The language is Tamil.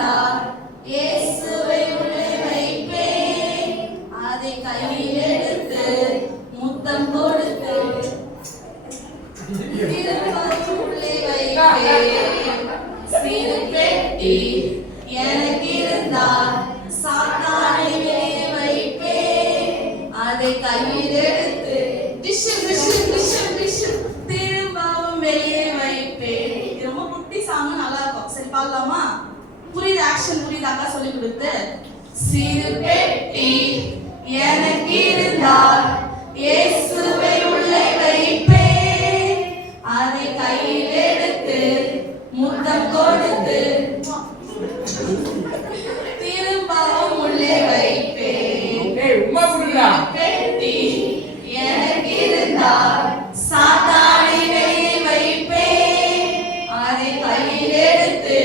இருந்தார் இயேசுவை உள்ளே வைப்பேன் அதை கையில் எடுத்து முத்தம் கொடுத்து திரும்பவும் உள்ளே வைப்பேன் சிறு பெட்டி எனக்கு இருந்தால் சாத்தானை வெளியே வைப்பேன் அதை கையில் எடுத்து திரும்பவும் வெளியே வைப்பேன். ரொம்ப குட்டி சாங், நல்லா இருக்கும். சரி பாடலாமா? புரியுது? ஆக்ஷன் புரியுதாக்கா சொல்லி கொடுத்து? சிறு பெட்டி எனக்கு இருந்தால் இயேசுவை உள்ளே வைப்பேன் அதை கையில் எடுத்து முத்தம் கொடுத்து திரும்பவும் உள்ளே வைப்பேன். பெட்டி எனக்கு இருந்தால் சாத்தானை வெளியே வைப்பேன் அதை கையில் எடுத்து